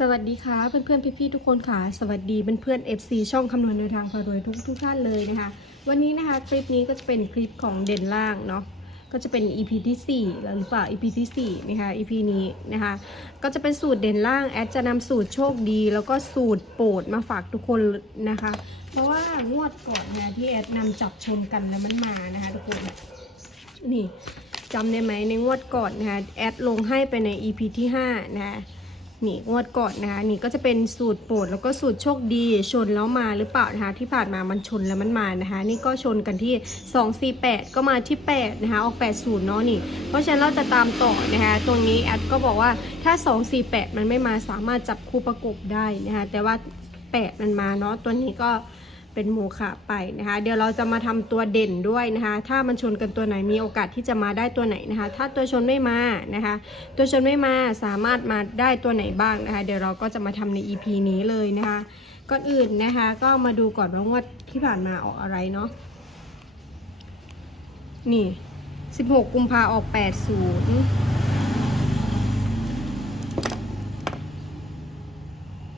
สวัสดีค่ะเพื่อนๆพี่ๆทุกคนค่ะ สวัสดีเพื่อนๆ FC ช่องคำนวณในวทางพารวยทุกทุกท่านเลยนะคะ วันนี้นะคะคลิปนี้ก็จะเป็นคลิปของเด่นล่างเนาะก็จะเป็น EP ที่4แล้วหรือเปล่า EP ที่4นะคะ EP นี้นะคะก็จะเป็นสูตรเด่นล่างแอดจะนำสูตรโชคดี แล้วก็สูตรโปรดมาฝากทุกคนนะคะ เพราะว่างวดก่อนนะที่แอดนำจับชนกันแล้วมันมานะคะทุกคนนี่จำได้ไหมในงวดก่อนนะคะแอดลงให้ไปใน EP ที่5นะคะ นี่งวดก่อนนะคะนี่ก็จะเป็นสูตรโปรดแล้วก็สูตรโชคดีชนแล้วมาหรือเปล่านะคะที่ผ่านมามันชนแล้วมันมานะคะ นี่ก็ชนกันที่ 248 ก็มาที่ 8 นะคะออก 80 เนาะนี่ เพราะฉะนั้นเราจะตามต่อนะคะตรงนี้แอดก็บอกว่าถ้า 248 มันไม่มาสามารถจับคู่ประกบได้นะคะแต่ว่า 8 มันมาเนาะตัวนี้ก็ เป็นโมฆะไปนะคะ เดี๋ยวเราจะมาทำตัวเด่นด้วยนะคะ ถ้ามันชนกันตัวไหนมีโอกาสที่จะมาได้ตัวไหนนะคะ ถ้าตัวชนไม่มานะคะ ตัวชนไม่มาสามารถมาได้ตัวไหนบ้างนะคะ เดี๋ยวเราก็จะมาทำใน EP นี้เลยนะคะ ก่อนอื่นนะคะ ก็มาดูก่อนว่างวดที่ผ่านมาออกอะไรเนาะนี่ 16 กุมภาออก 80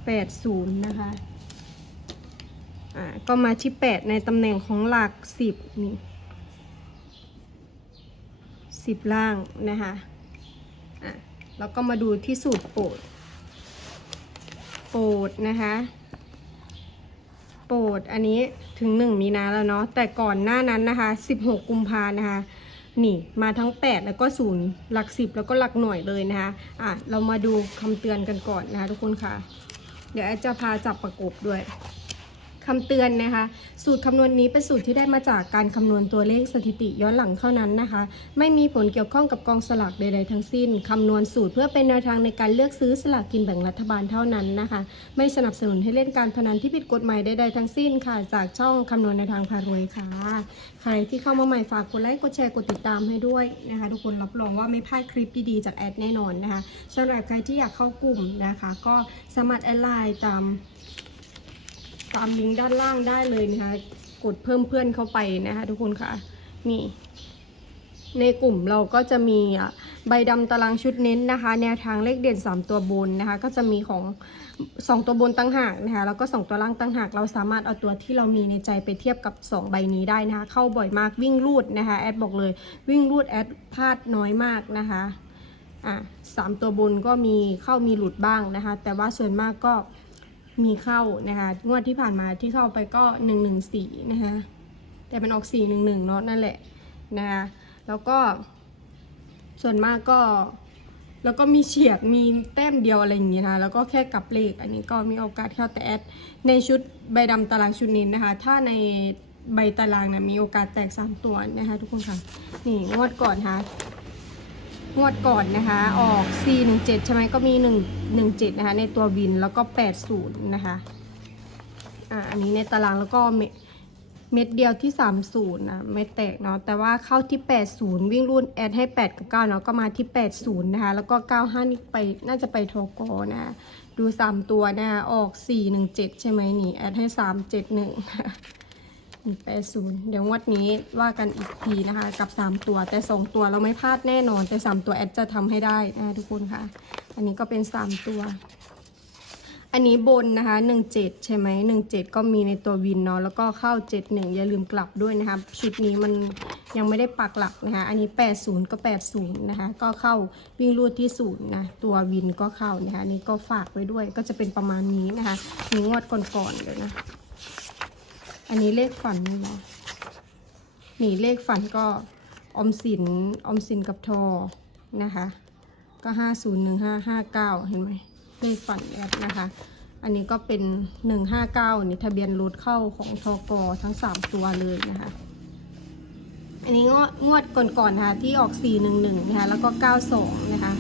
80 นะคะ อ่าก็มาที่ 8 ในตำแหน่งของหลัก 10 นี่ 10 ล่างนะคะอะแล้วก็มาดูที่สูตรโปรด โปรดนะคะโปรดอันนี้ถึง 1 มีนาแล้วเนาะแต่ก่อนหน้านั้นนะคะ 16 กุมภานะคะนี่มาทั้ง 8 แล้วก็0หลัก 10 แล้วก็หลักหน่วยเลยนะคะอะเรามาดูคำเตือนกันก่อนนะคะทุกคนค่ะ เดี๋ยวแอดจะพาจับประกบด้วย คำเตือนนะคะ สูตรคำนวณนี้เป็นสูตรที่ได้มาจากการคำนวณตัวเลขสถิติย้อนหลังเท่านั้นนะคะ ไม่มีผลเกี่ยวข้องกับกองสลากใดๆทั้งสิ้นคำนวณสูตรเพื่อเป็นแนวทางในการเลือกซื้อสลากกินแบ่งรัฐบาลเท่านั้นนะคะ ไม่สนับสนุนให้เล่นการพนันที่ผิดกฎหมายใดๆทั้งสิ้นค่ะ จากช่องคำนวณในทางพารวยค่ะ ใครที่เข้ามาใหม่ฝากกดไลค์กดแชร์กดติดตามให้ด้วยนะคะ ทุกคนรับรองว่าไม่พลาดคลิปดีๆจากแอดแน่นอนนะคะสำหรับใครที่อยากเข้ากลุ่มนะคะ ก็สามารถแอดไลน์ตาม ตามลิงก์ด้านล่างได้เลยนะคะกดเพิ่มเพื่อนเข้าไปนะคะทุกคนค่ะนี่ ในกลุ่มเราก็จะมีใบดำตารางชุดเน้นนะคะ แนวทางเลขเด่น 3 ตัวบนนะคะ ก็จะมีของ 2 ตัวบนตั้งหากนะคะแล้วก็ 2 ตัวล่างตั้งหาก เราสามารถเอาตัวที่เรามีในใจไปเทียบกับ 2 ใบนี้ได้นะคะ เข้าบ่อยมากวิ่งรูดนะคะแอดบอกเลยวิ่งรูดแอดพลาดน้อยมากนะคะอะสามตัวบนก็มีเข้ามีหลุดบ้างนะคะ แต่ว่าส่วนมากก็ มีเข้านะคะงวดที่ผ่านมาที่เข้าไปก็หนึ่งหนึ่งสี่นะคะแต่มันออกสี่หนึ่งหนึ่งเนาะนั่นแหละนะคะแล้วก็ ส่วนมากก็ แล้วก็มีเฉียดมีแต้มเดียวอะไรอย่างเงี้ยนะคะแล้วก็แค่กับเลขอันนี้ก็มีโอกาสเข้าแต่แอดในชุดใบดำตารางชุดนี้นะคะ ถ้าในใบตารางนะมีโอกาสแตกสามตัวนะคะทุกคนค่ะ นี่งวดก่อนค่ะ งวดก่อนนะคะ ออก 417 ใช่ไหมก็มี 1 17 นะคะ ในตัววินแล้วก็ 80 นะคะ อ่า อันนี้ในตารางแล้วก็เม็ดเดียวที่ 30 นะไม่แตกเนาะแต่ว่าเข้าที่ 80 วิ่งรุ่นแอดให้ 8 กับ 9 เนาะก็มาที่ 80 นะคะ แล้วก็ 95 นี่ไปน่าจะไปโทโกนะะดู 3 ตัวนะะออก 417 ใช่ไหมนี่ แอดให้ 371นะคะ แปดศูนย์เดี๋ยวงวดนี้ว่ากันอีกทีนะคะ กับ 3 ตัวแต่ 2 ตัวเราไม่พลาดแน่นอน แต่ 3 ตัวแอดจะทำให้ได้นะะทุกคนค่ะ อันนี้ก็เป็น 3 ตัว อันนี้บนนะคะ 17 ใช่ไหม17 ก็มีในตัววินเนาะแล้วก็เข้า 71 อย่าลืมกลับด้วยนะคะชุดนี้มันยังไม่ได้ปักหลักนะคะ อันนี้ 80 ก็ 80 นะคะ ก็เข้าวิ่งรูดที่ศูนย์นะ ตัววินก็เข้านะคะ อันนี้ก็ฝากไว้ด้วย ก็จะเป็นประมาณนี้นะคะ มีงวดก่อนๆเลยนะ อันนี้เลขฝันนี่นะนี่เลขฝันก็อมสินอมสินกับทอนะคะ ก็ห้าศูนย์หนึ่งห้าห้าเก้าเห็นไหมเลขฝันแอดนะคะ อันนี้ก็เป็นหนึ่งห้าเก้านี่ทะเบียนรถเข้าของทอกทั้งสามตัวเลยนะคะ อันนี้งวดงวดก่อนๆนะคะที่ออกสี่หนึ่งหนึ่งนะคะแล้วก็เก้าสองนะคะ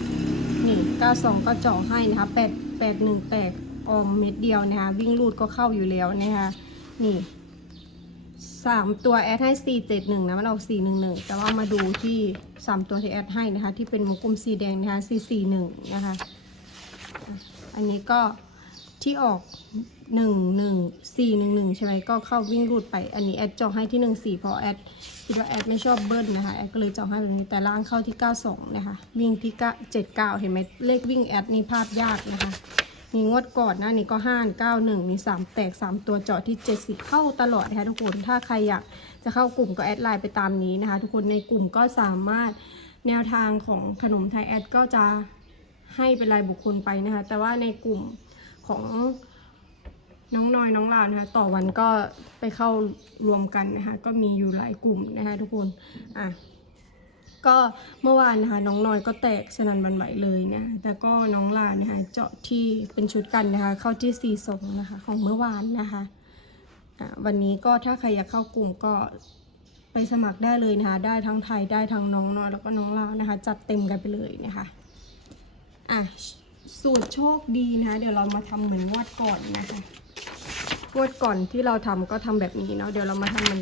นี่เก้าสองก็จาะให้นะคะแปดแปดหนึ่งแปดออมเม็ดเดียวนะคะวิ่งรูดก็เข้าอยู่แล้วนะคะนี่ สามตัวแอดให้สี่เจ็ดหนึ่งนะมันออกสี่หนึ่งหนึ่งแต่ว่ามาดูที่สามตัวที่แอดให้นะคะ ที่เป็นวงกลมสีแดงนะคะสี่สี่หนึ่งนะคะ อันนี้ก็ที่ออกหนึ่งหนึ่งสี่หนึ่งหนึ่งใช่ไหมก็เข้าวิ่งรูดไป อันนี้แอดจองให้ที่หนึ่งสี่เพราะแอดคิดว่าแอดไม่ชอบเบิ้ลนะคะแอดก็เลยจองให้แบบนี้แต่ล่างเข้าที่เก้าสองนะคะ วิ่งที่เก้าเจ็ดเก้าเห็นไหมเลขวิ่งแอดนี่พลาดยากนะคะ มีงวดก่อนหนะนี่ก็ห้าเก้าหนึ่งมีสามแตกสามตัวเจาะที่เจ็ดสิบเข้าตลอดนะคะทุกคนถ้าใครอยากจะเข้ากลุ่มก็แอดไลน์ไปตามนี้นะคะ ทุกคนในกลุ่มก็สามารถแนวทางของขนมไทยแอดก็จะให้เป็นรายบุคคลไปนะคะ แต่ว่าในกลุ่มของน้องน้อยน้องลาวนะคะต่อวันก็ไปเข้ารวมกันนะคะ ก็มีอยู่หลายกลุ่มนะคะทุกคนอะ ก็เมื่อวานนะคะน้องน้อยก็แตกสนันบันไหวเลยนะแต่ก็น้องลานะคะเจาะที่เป็นชุดกันนะคะ เข้าที่สี่สงนะคะ ของเมื่อวานนะคะวันนี้ก็ถ้าใครอยากเข้ากลุ่มก็ไปสมัครได้เลยนะคะ ได้ทั้งไทยได้ทั้งน้องน้อยแล้วก็น้องลาวนะคะ จัดเต็มกันไปเลยนะคะอะสูตรโชคดีนะคะ เดี๋ยวเรามาทำเหมือนงวดก่อนนะคะงวดก่อนที่เราทำก็ทำแบบนี้เนาะเดี๋ยวเรามาทำเหมัน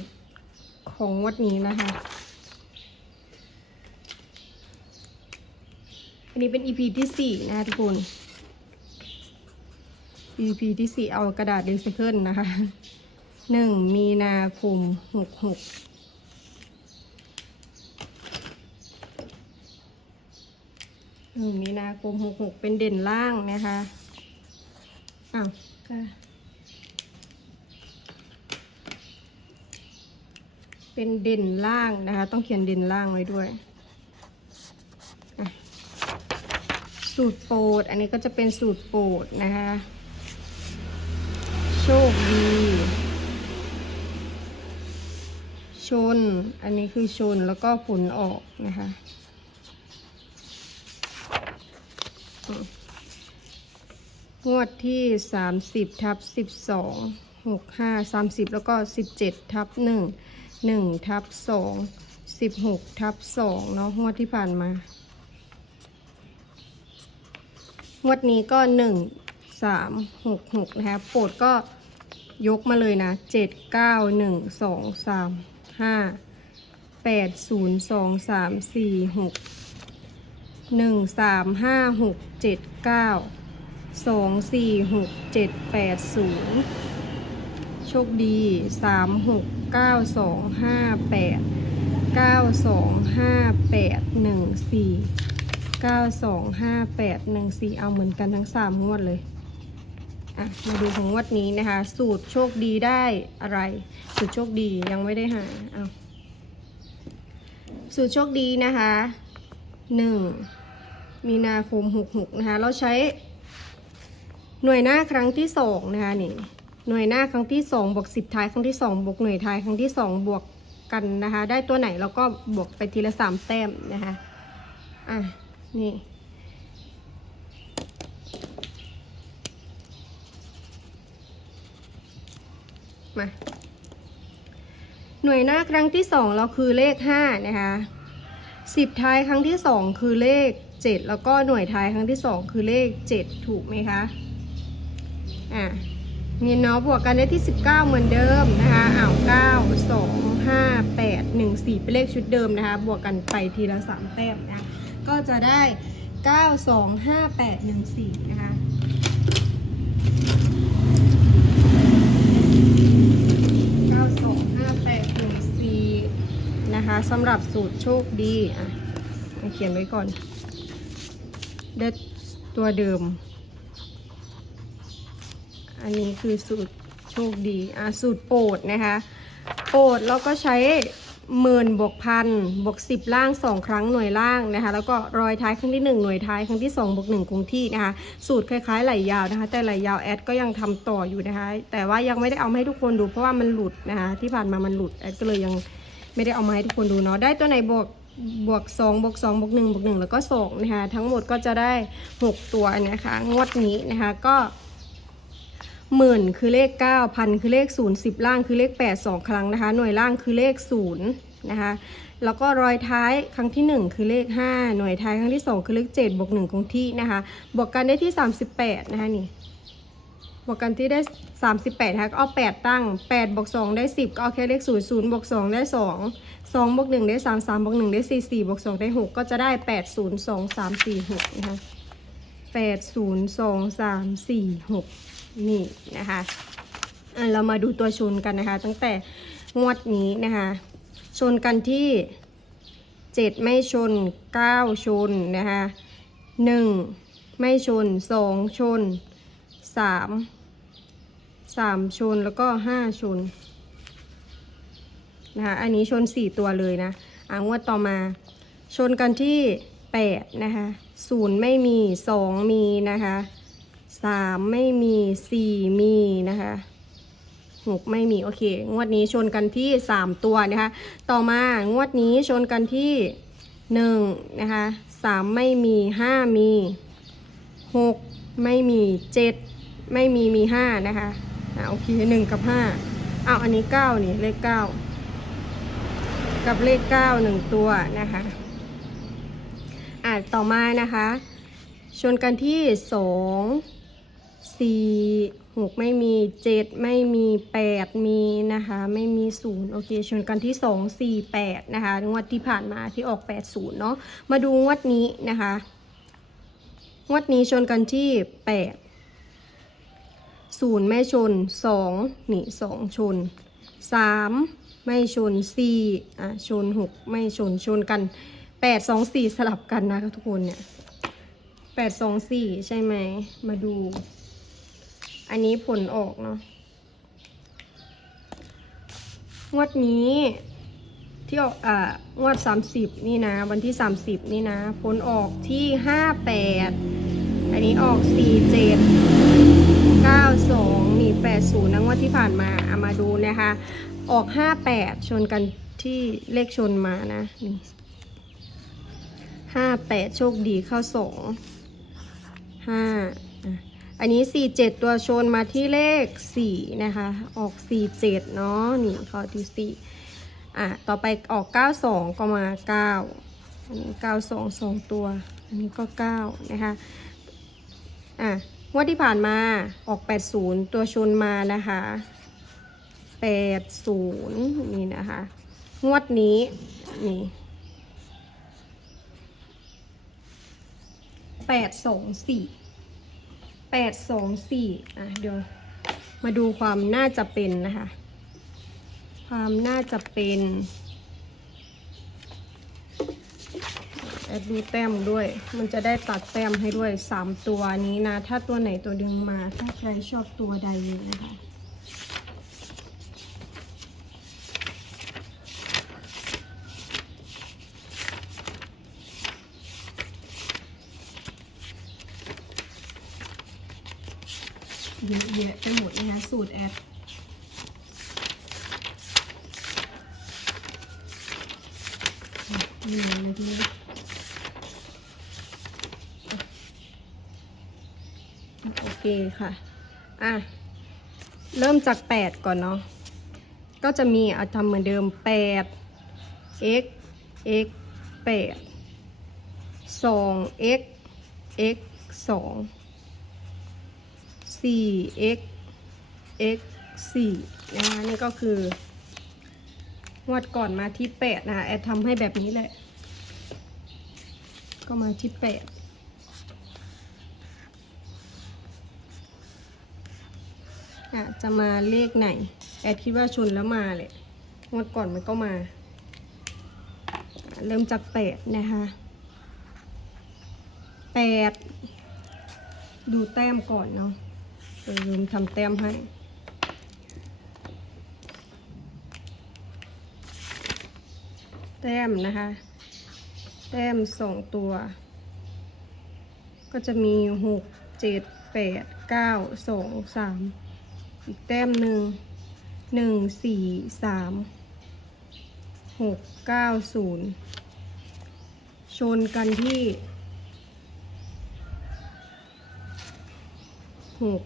ของงวดนี้นะคะ อันนี้เป็น EP ที่สี่นะคะทุกคน EP ที่สี่เอากระดาษรีไซเคิลนะคะหนึ่งมีนาคมหกหกหนึ่งมีนาคมหกหกเป็นเด่นล่างนะคะอ้าวก็เป็นเด่นล่างนะคะ ต้องเขียนเด่นล่างไว้ด้วย สูตรโปรด อันนี้ก็จะเป็นสูตรโปรดนะคะ โชคดี ชน อันนี้คือชนแล้วก็ผลออกนะคะงวดที่ 30ทับ12 65 30 แล้วก็ 17ทับ1 1ทับ2 16ทับ2เนาะงวดที่ผ่านมา งวดนี้ก็หนึ่งสามหกหกนะคะโปรดก็ยกมาเลยนะเจ็ดเก้าหนึ่งสองสามห้าแปดศูนย์สองสามสี่หกหนึ่งสามห้าหกเจ็ดเก้าสองสี่หกเจ็ดแปดศูนย์โชคดีสามหกเก้าสองห้าแปดเก้าสองห้าแปดหนึ่งสี่ เก้าสองห้าแปดหนึ่งสี่เอาเหมือนกันทั้งสามงวดเลยอะมาดูของงวดนี้นะคะ สูตรโชคดีได้อะไร สูตรโชคดียังไม่ได้หาเอาสูตรโชคดีนะคะหนึ่งมีนาคมหกหกนะคะ เราใช้หน่วยหน้าครั้งที่สองนะคะนี่หน่วยหน้าครั้งที่สองบวกสิบท้ายครั้งที่สองบวกหน่วยท้ายครั้งที่สองบวกกันนะคะ ได้ตัวไหนเราก็บวกไปทีละสามแต้มนะคะอะ นี่ มา หน่วยหน้าครั้งที่สองเราคือเลขห้านะคะสิบท้ายครั้งที่สองคือเลขเจ็ดแล้วก็หน่วยท้ายครั้งที่สองคือเลขเจ็ดถูกไหมคะ อะมีเนาะบวกกันได้ที่ 19 เหมือนเดิมนะคะอ้าว9 2 5 8 1 4 เป็นเลขชุดเดิมนะคะ บวกกันไปทีละ 3 แต้มนะ ก็จะได้ 9 2 5 8 1 4 นะคะ9 2 5 8 1 4นะคะสำหรับสูตรโชคดีอะเอาเขียนไว้ก่อนได้ตัวเดิม อันนี้คือสูตรโชคดีอะสูตรโปรดนะคะ โปรดเราก็ใช้ หมื่นบวกพันบวกสิบล่างสองครั้งหน่วยล่างนะคะ แล้วก็รอยท้ายครั้งที่หนึ่งหน่วยท้ายครั้งที่สองบวกหนึ่งคงที่นะคะ สูตรคล้ายๆไหลยาวนะคะ แต่ไหลยาวแอดก็ยังทำต่ออยู่นะคะ แต่ว่ายังไม่ได้เอามาให้ทุกคนดูเพราะว่ามันหลุดนะคะ ที่ผ่านมามันหลุดแอดก็เลยยังไม่ได้เอามาให้ทุกคนดูเนาะได้ตัวไหนบวกบวกสองบวกสองบวกหนึ่งบวกหนึ่งแล้วก็สองนะคะ ทั้งหมดก็จะได้หกตัวนะคะ งวดนี้นะคะก็ หมื่นคือเลข9พันคือเลข 0 10 ล่างคือเลข 8 2 ครั้งนะคะ หน่วยล่างคือเลข0นะคะแล้วก็รอยท้ายครั้งที่ 1 คือเลข 5 หน่วยท้ายครั้งที่ 2 คือเลข7บวก1คงที่นะคะบวกกันได้ที่ 38 นะคะนี่บวกกันที่ได้ 38นะคะก็เอา 8 ตั้ง8บวก2ได้ 10 ก็เอาแค่เลข0 0บวก2ได้ 2 2บวก1ได้ 3 3บวก1ได้ 4 4บวก2ได้ 6 ก็จะได้ 8 0 2 3 4 6นะคะ8 0 2 3 4 6 นี่นะคะเรามาดูตัวชนกันนะคะ ตั้งแต่งวดนี้นะคะชนกันที่7ไม่ชน9ชนนะคะ1ไม่ชน2ชนสามสามชนแล้วก็ห้าชนนะคะอันนี้ชนสี่ตัวเลยนะอ่างวดต่อมาชนกันที่แปดนะคะศูนย์ไม่มีสองมีนะคะ สามไม่มีสี่มีนะคะหกไม่มีโอเค งวดนี้ชนกันที่สามตัวนะคะ ต่อมางวดนี้ชนกันที่หนึ่งนะคะสามไม่มีห้ามีหกไม่มีเจ็ดไม่มีมีห้านะคะอ่าโอเคหนึ่งกับห้าเอาอันนี้เก้านี่เลขเก้ากับเลขเก้าหนึ่งตัวนะคะอ่าต่อมานะคะ ชนกันที่สอง สี่หกไม่มีเจ็ดไม่มีแปดมีนะคะ ไม่มีศูนย์โอเคชนกันที่สองสี่แปดนะคะงวดที่ผ่านมาที่ออกแปดศูนย์เนาะมาดูงวดนี้นะคะงวดนี้ชนกันที่แปดศูนย์ไม่ชนสองนี่สองชนสามไม่ชนสี่อะชนหกไม่ชนชนกันแปดสองสี่สลับกันนะทุกคนเนี่ยแปดสองสี่ใช่ไหมมาดู อันนี้ผลออกเนาะงวดนี้ที่ออกอ่างวดสามสิบนี่นะ วันที่สามสิบนี่นะ ผลออกที่ห้าแปดอันนี้ออกสี่เจ็ดเก้าสองนี่แปดศูนย์นะงวดที่ผ่านมาเอามาดูนะคะ ออกห้าแปดชนกันที่เลขชนมานะนี่ห้าแปดโชคดีเข้าสองห้า อันนี้สี่เจ็ดตัวชนมาที่เลขสี่นะคะ ออกสี่เจ็ดเนาะนี่ข้อที่สี่อะ ต่อไปออกเก้าสองก็มาเก้าอันนี้เก้าสองสองตัว อันนี้ก็เก้านะคะ อะงวดที่ผ่านมาออกแปดศูนย์ตัวชนมานะคะแปดศูนย์นี่นะคะ งวดนี้ นี่แปดสองสี่ แปดสองสี่อะเดี๋ยวมาดูความน่าจะเป็นนะคะ ความน่าจะเป็นแอดดูแต้มด้วย มันจะได้ตัดแต้มให้ด้วยสามตัวนี้นะ ถ้าตัวไหนตัวดึงมา ถ้าใครชอบตัวใดนะคะ เยอะแยะไปหมดนะคะ สูตรแอดนี่เลยทีนี้โอเคค่ะ อะ เริ่มจาก 8 ก่อนเนาะ ก็จะมีอะทำเหมือนเดิม 8 x x 8 2 x x 2 4 x x 4นะคะนี่ก็คืองวดก่อนมาที่ 8 นะคะแอดทำให้แบบนี้แหละ ก็มาที่8อะจะมาเลขไหน แอดคิดว่าชนแล้วมาเลยงวดก่อนมันก็มา เริ่มจาก8นะคะ8ดูแต้มก่อนเนาะเออลืมทำแต้มให้ แต้มนะคะ แต้มสองตัว ก็จะมีหกเจ็ดแปดเก้าสองสามอีกแต้มหนึ่งหนึ่งสี่สามหกเก้าศูนย์ชนกันที่หก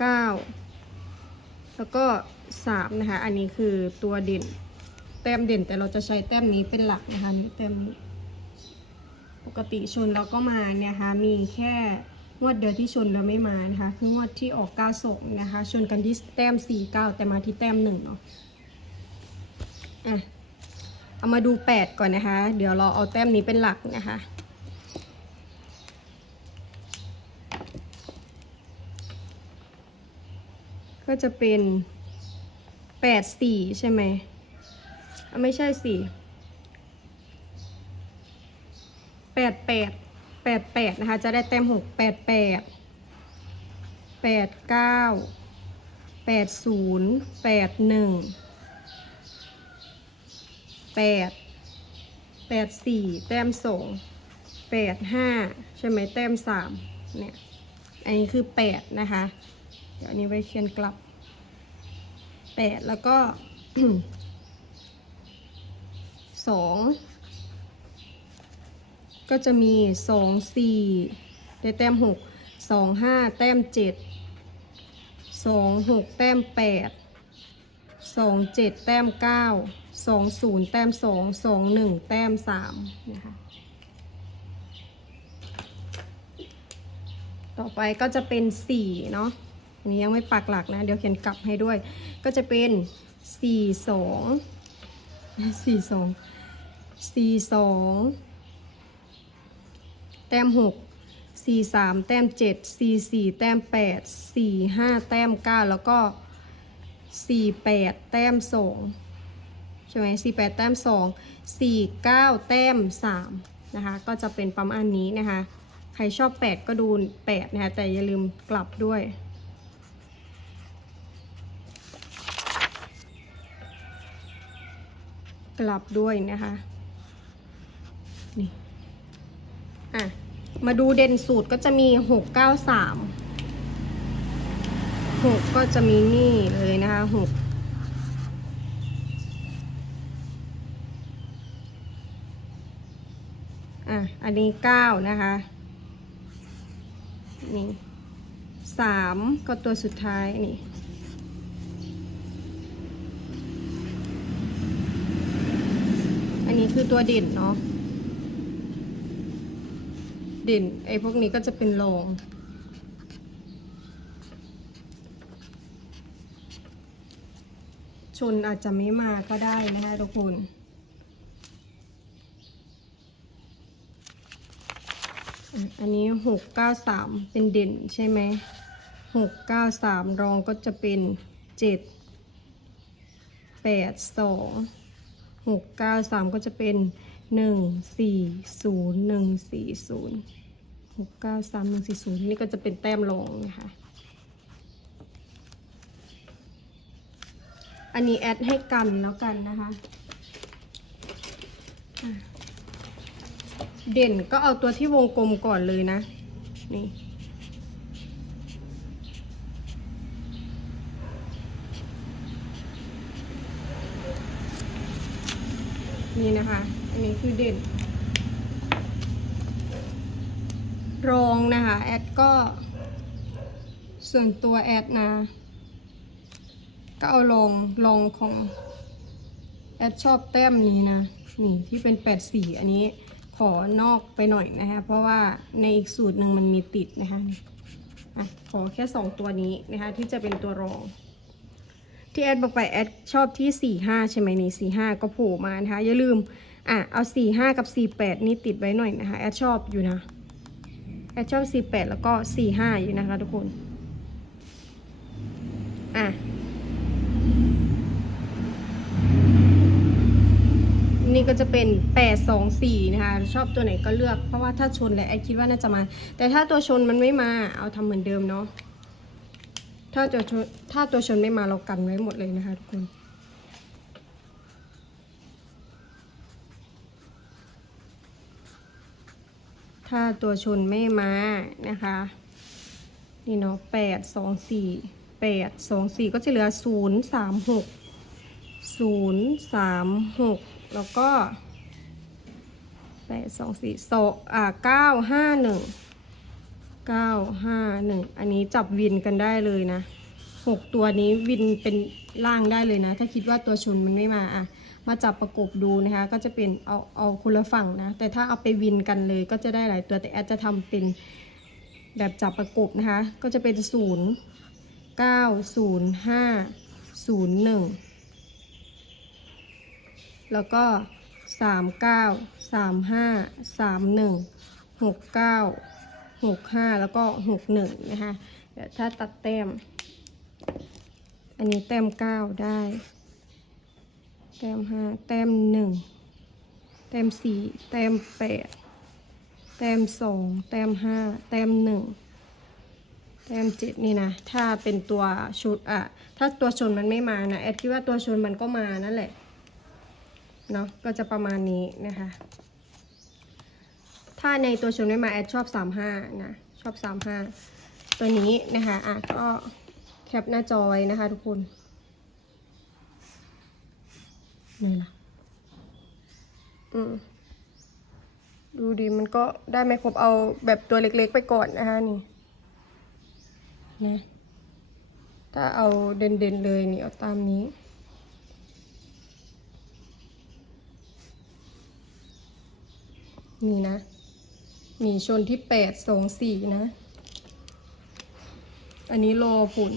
เก้าแล้วก็ สามนะคะ อันนี้คือตัวเด่น แต้มเด่นแต่เราจะใช้แต้มนี้เป็นหลักนะคะนี่แต้มนี้ปกติชนเราก็มาเนี่ยค่ะมีแค่งวดเดียวที่ชนแล้วไม่มานะคะ คืองวดที่ออกเก้าศกนะคะ ชนกันที่แต้มสี่เก้าแต่มาที่แต้มหนึ่งเนาะอะเอามาดูแปดก่อนนะคะ เดี๋ยวเราเอาแต้มนี้เป็นหลักนะคะก็จะเป็น แปดสี่ใช่ไหมไม่ใช่สี่แปดแปดแปดแปดนะคะ จะได้แต้มหกแปดแปดแปดเก้าแปดศูนย์แปดหนึ่งแปดแปดสี่แต้มสองแปดห้าใช่ไหมแต้มสามเนี่ย อันนี้คือแปดนะคะ เดี๋ยวอันนี้ไว้เขียนกลับ แปดแล้วก็สองก็จะมีสองสี่ได้แต้มหกสองห้าแต้มเจ็ดสองหกแต้มแปดสองเจ็ดแต้มเก้าสองศูนย์แต้มสองสองหนึ่งแต้มสามนะคะต่อไปก็จะเป็นสี่เนาะ อันนี้ยังไม่ปักหลักนะ เดี๋ยวเขียนกลับให้ด้วย ก็จะเป็นสี่สองสี่สองสี่สองแต้มหกสี่สามแต้มเจ็ดสี่สี่แต้มแปดสี่ห้าแต้มเก้าแล้วก็สี่แปดแต้มสองใช่ไหมสี่แปดแต้มสองสี่เก้าแต้มสามนะคะก็จะเป็นประมาณนี้นะคะ ใครชอบ8ก็ดู8นะคะแต่อย่าลืมกลับด้วย กลับด้วยนะคะนี่อะมาดูเด่นสูตรก็จะมี6 9 3 6ก็จะมีนี่เลยนะคะ6อะ อันนี้9นะคะ นี่สามก็ตัวสุดท้ายนี่ อั นนี้คือตัวเด่นเนาะ เด่นไอ้พวกนี้ก็จะเป็นรอง ชนอาจจะไม่มาก็ได้นะคะทุกคนอันนี้หกเก้าสามเป็นเด่นใช่ไหมหกเก้าสามรองก็จะเป็นเจ็ดแปดสอง หกเก้าสามก็จะเป็นหนึ่งสี่ศูนย์หนึ่งสี่ศูนย์หกเก้าสามหนึ่งสี่ศูนย์นี่ก็จะเป็นแต้มรองนะคะ อันนี้แอดให้กันแล้วกันนะคะ เด่นก็เอาตัวที่วงกลมก่อนเลยนะ นี่ นี่นะคะ อันนี้คือเด่น รองนะคะ แอดก็ ส่วนตัวแอดนะ ก็เอาลองลองของ แอดชอบแต้มนี้นะ นี่ที่เป็นแปดสีอันนี้ขอนอกไปหน่อยนะคะ เพราะว่าในอีกสูตรหนึ่งมันมีติดนะคะอะขอแค่สองตัวนี้นะคะ ที่จะเป็นตัวรอง ที่แอดบอกไปแอดชอบที่สี่ห้าใช่ไหมนี่สี่ห้าก็โผล่มานะคะ อย่าลืมอะเอาสี่ห้ากับสี่แปดนี่ติดไว้หน่อยนะคะ แอดชอบอยู่นะ แอดชอบสี่แปดแล้วก็สี่ห้าอยู่นะคะทุกคน อะนี่ก็จะเป็น 8 2 4 นะคะ ชอบตัวไหนก็เลือก เพราะว่าถ้าชนแล้วไอคิดว่าน่าจะมา แต่ถ้าตัวชนมันไม่มา เอาทำเหมือนเดิมเนาะ ถ้าตัวชนถ้าตัวชนไม่มาเรากันไว้หมดเลยนะคะทุกคนถ้าตัวชนไม่มานะคะ นี่เนาะแปดสองสี่แปดสองสี่ก็จะเหลือศูนย์สามหกศูนย์สามหกแล้วก็แปดสองสี่สองอ่าเก้าห้าหนึ่ง เก้าห้าหนึ่งอันนี้จับวินกันได้เลยนะหกตัวนี้วินเป็นล่างได้เลยนะ ถ้าคิดว่าตัวชนมันไม่มาอะมาจับประกบดูนะคะ ก็จะเป็นเอาเอาคนละฝั่งนะ แต่ถ้าเอาไปวินกันเลยก็จะได้หลายตัวแต่แอดจะทำเป็นแบบจับประกบนะคะ ก็จะเป็นศูนย์เก้าศูนย์ห้าศูนย์หนึ่งแล้วก็สามเก้าสามห้าสามหนึ่งหกเก้า หกห้าแล้วก็หกหนึ่งนะคะเดี๋ยวถ้าตัดแต้ม อันนี้แต้มเก้าได้ แต้มห้าแต้มหนึ่งแต้มสี่แต้มแปดแต้มสองแต้มห้าแต้มหนึ่งแต้มเจ็ดนี่นะ ถ้าเป็นตัวชุดอะถ้าตัวชนมันไม่มานะ แอดคิดว่าตัวชนมันก็มานั่นแหละ เนาะ ก็จะประมาณนี้นะคะ ถ้าในตัวชนไม่มาแอดชอบสามห้านะ ชอบสามห้าตัวนี้นะคะ อะก็แคปหน้าจอไว้นะคะทุกคนนี่ล่ะ อืมดูดีมันก็ได้ไม่ครบเอาแบบตัวเล็กๆไปก่อนนะคะนี่นะถ้าเอาเด่นๆเลยนี่เอาตามนี้ นี่นะ มีชนที่แปดสองสี่นะ อันนี้โลผุน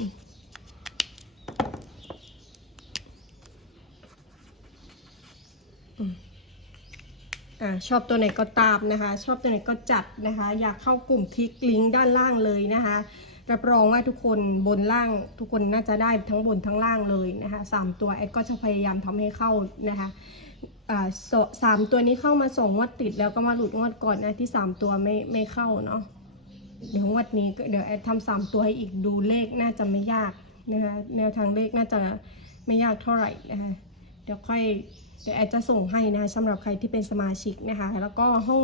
อ่าชอบตัวไหนก็ตามนะคะ ชอบตัวไหนก็จัดนะคะ อยากเข้ากลุ่มคลิกลิงก์ด้านล่างเลยนะคะ รับรองว่าทุกคนบนล่างทุกคนน่าจะได้ทั้งบนทั้งล่างเลยนะคะสามตัวแอดก็จะพยายามทำให้เข้านะคะ สามตัวนี้เข้ามาส่งงวดติดแล้วก็มาหลุดงวดก่อนนะที่สามตัวไม่ไม่เข้าเนาะเดี๋ยวงวดนี้เดี๋ยวแอดทำสามตัวให้อีกดูเลขน่าจะไม่ยากนะคะแนวทางเลขน่าจะไม่ยากเท่าไหร่นะคะเดี๋ยวค่อยเดี๋ยวแอดจะส่งให้นะคะสำหรับใครที่เป็นสมาชิกนะคะ แล้วก็ห้อง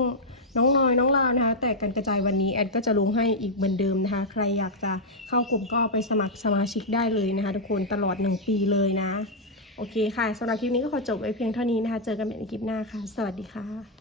น้องน้อยน้องลาวนะคะ แต่กันกระจายวันนี้แอดก็จะลงให้อีกเหมือนเดิมนะคะ ใครอยากจะเข้ากลุ่มก็ไปสมัครสมาชิกได้เลยนะคะ ทุกคนตลอด 1 ปีเลยนะ โอเคค่ะสำหรับคลิปนี้ก็ขอจบไว้เพียงเท่านี้นะคะ เจอกันใหม่ในคลิปหน้าค่ะ สวัสดีค่ะ